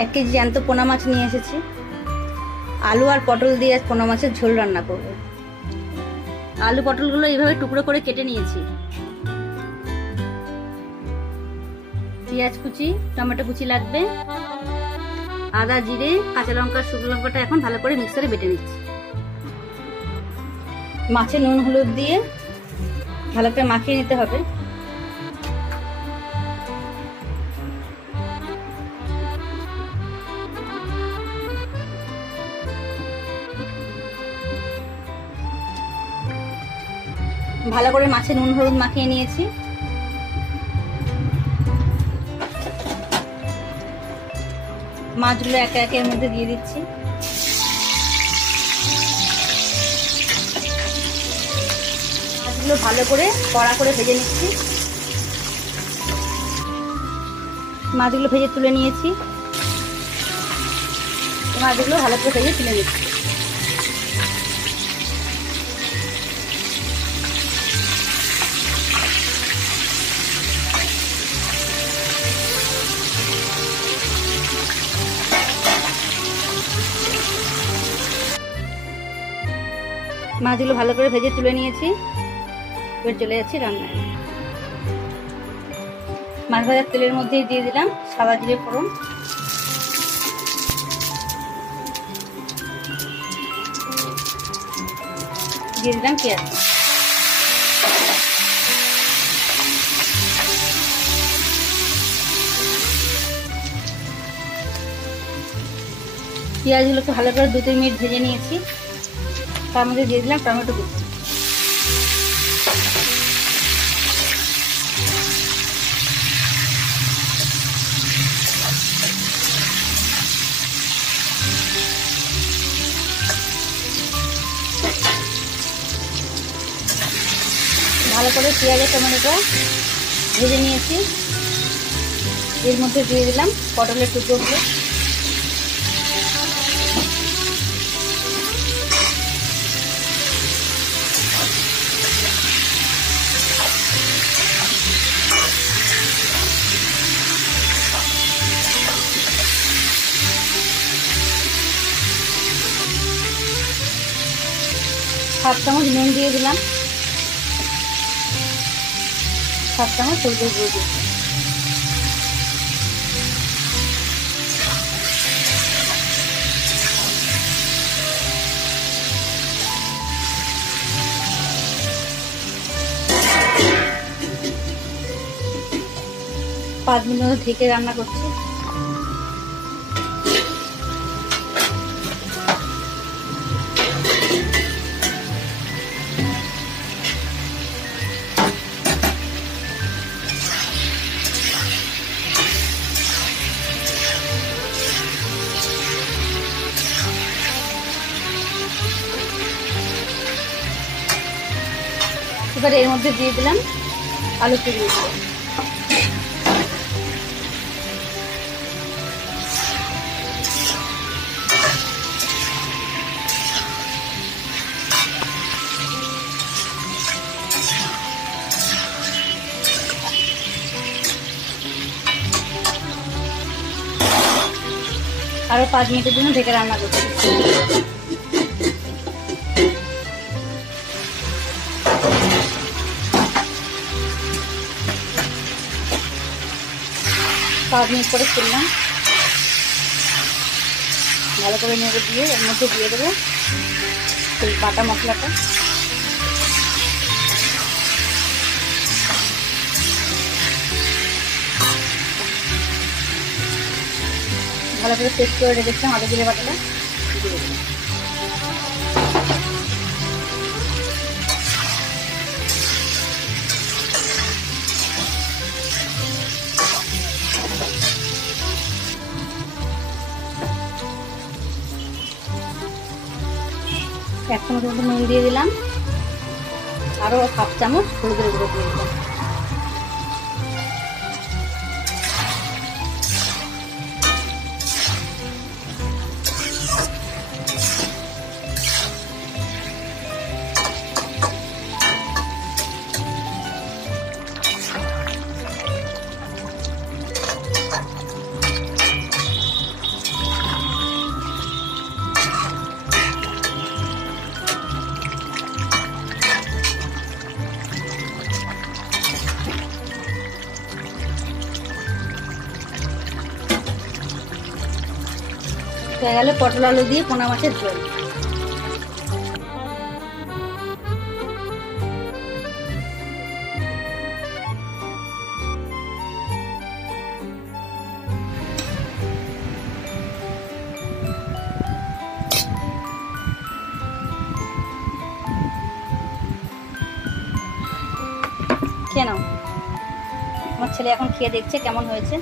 1 KG জ্যান্ত পোনা মাছ নিয়ে এসেছি। আলু আর পটল দিয়ে পোনা মাছের ঝোল রান্না করব। আলু পটলগুলো এইভাবে টুকরো করে কেটে নিয়েছি। পেঁয়াজ কুচি, টমেটো কুচি লাগবে, আদা, জিরে, কাঁচা লঙ্কা, শুকনো লঙ্কাটা এখন ভালো করে মিক্সারে বেটে নিচ্ছি। মাছে নুন হলুদ দিয়ে ভালো করে মাখিয়ে নিতে হবে। ভালো করে মাছে নুন হলুদ মাখিয়ে নিয়েছি। মাছগুলো একে একে এর মধ্যে দিয়ে দিচ্ছি। মাছগুলো ভালো করে কড়া করে ভেজে নিচ্ছি। মাছগুলো ভেজে তুলে নিয়েছি। মাছগুলো ভালো করে ভেজে তুলে নিচ্ছি। মাছগুলো ভালো করে ভেজে তুলে নিয়েছি। এবার চলে যাচ্ছি রান্নায়। মাছ ভাজার তেলের মধ্যে দিয়ে দিলাম সাদা জিরে ফোড়ন, দিয়ে দিলাম পেঁয়াজ। পেঁয়াজগুলোকে ভালো করে 2-3 মিনিট ভেজে নিয়েছি। তার মধ্যে দিয়ে দিলাম টমেটো কুচি। ভালো করে পেঁয়াজ আর টমেটোটা ভেজে নিয়েছি। এর মধ্যে দিয়ে দিলাম পটলের টুকরোগুলো। হাফ চামচ নুন দিয়ে দিলাম, 7 চামচ হলুদের গুঁড়ো দিয়ে দিলাম। পাঁচ মিনিট ঢেকে রান্না করছি। এবার এর মধ্যে দিয়ে দিলাম আলু কুচিগুলো। আরো 5 মিনিটের জন্য ঢেকে রান্না করছি। পাঁচ মিনিট পরে খুললাম। ভালো করে নেড়ে দিয়ে এর মধ্যে দিয়ে দেবো সেই বাটা মশলাটা। ভালো করে পেস্ট করে রেখেছিলাম আদা জিরে বাটাটা দিয়ে দেবো। এক চামচের মতো নুন দিয়ে দিলাম, আরো হাফ চামচ হলুদের গুঁড়ো দিয়ে দিলাম। হয়ে গেল পটল আলু দিয়ে পোনা মাছের ঝোল। খেয়ে নাও। আমার ছেলে এখন খেয়ে দেখছে কেমন হয়েছে।